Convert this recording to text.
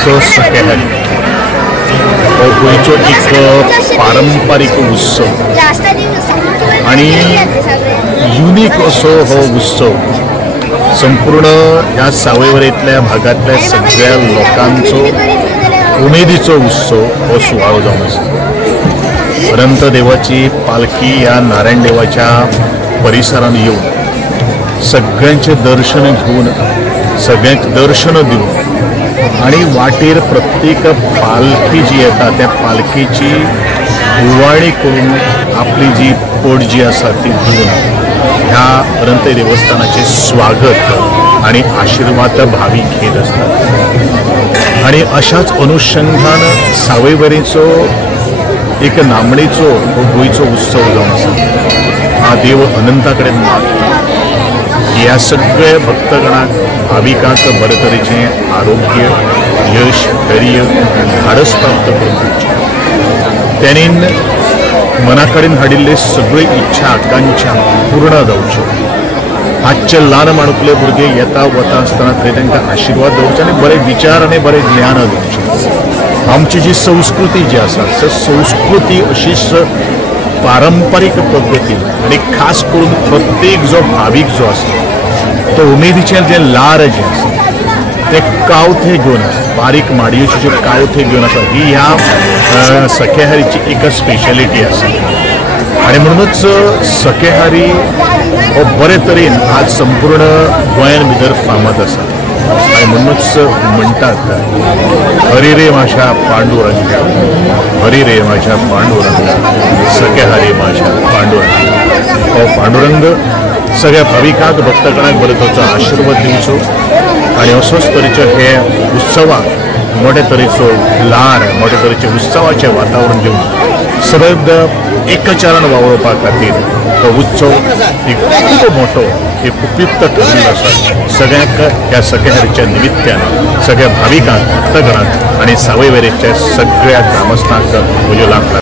गोंयचो सकेहरी हो गोंयचो एक पारंपारीक उत्सव आणि युनिक असो हो उत्सव संपूर्ण ह्या सावयवेरेंतल्या भागांतल्या सगळ्या लोकांचो उमेदीचो उत्सव हो सुवाळो जावन आसा। अनंत देवाची पालखी ह्या नारायण देवाच्या परिसरान येवन सगळ्यांचे दर्शन घेवन सगळ्यांक दर्शन दिवन आणि वाटेर प्रत्येक पालखी जी येता त्या पालखेची उवाळणी करून आपली जी पड जी आसा ती दिवन ह्या अनंत देवस्थानाचे स्वागत आणि आशीर्वाद भाविक घेत असतात। आणि अशाच अनुषंगान सावयवेरेंचो एक नामणेचो गोंयचो उत्सव जावन आसा। हा देव अनंता कडेन मागता ह्या सगळ्या भक्तगणांक भाविकांक बरे तरेचें आरोग्य यश धैर्य धाडस प्राप्त करून तेणीन मना कडेन हाडिल्ले सगळे इच्छा आकांक्षा पूर्ण जावच्यो। आजचे ल्हान माणूकले भुरगे येता वता आसतना थंय तांकां आशिर्वाद दवरचे आनी बरे विचार आनी बरें ज्ञान दिवचें। आमची जी संस्कृती जी आसा ती संस्कृती अशीच पारंपारीक पद्दतीन आणि खास करून प्रत्येक जो भाविक जो आसा तो उमेदीचें जे लार जे आसा ते कावथे घेवन बारीक माडयेचे जे कावथे घेवन आसा ही ह्या सकेहरीची एक स्पेशलिटी आसा। आणि म्हणूनच सकेहरी हो बरे तरेन आज संपूर्ण गोंयान भितर फामाद आसा। आणि म्हणूनच म्हणटात हरी रे माझ्या पांडुरंगा हरी रे माझ्या पांडुरंगा सकेहरी माझ्या पांडुरंगा। हो पांडुरंग सगळ्या भाविकांक भक्तगणांक बरे तरेचो आशीर्वाद दिवचो आणि असोच तरेचे हे उत्सवाक मोठे तरेचो ल्हार मोठे तरेचे उत्सवाचे वातावरण दिवन सगळ्यांक एकचारान वावरपा खातीर तो उत्सव एक खूब मोठो एक उपयुक्त ठरिल्लो आसा। सगळ्यांक ह्या सकेहरीच्या निमित्तान सगळ्या भाविकांक भक्तगणांक आणि सावयवेरेंच्या सगळ्या ग्रामस्थांक म्हज्यो लाख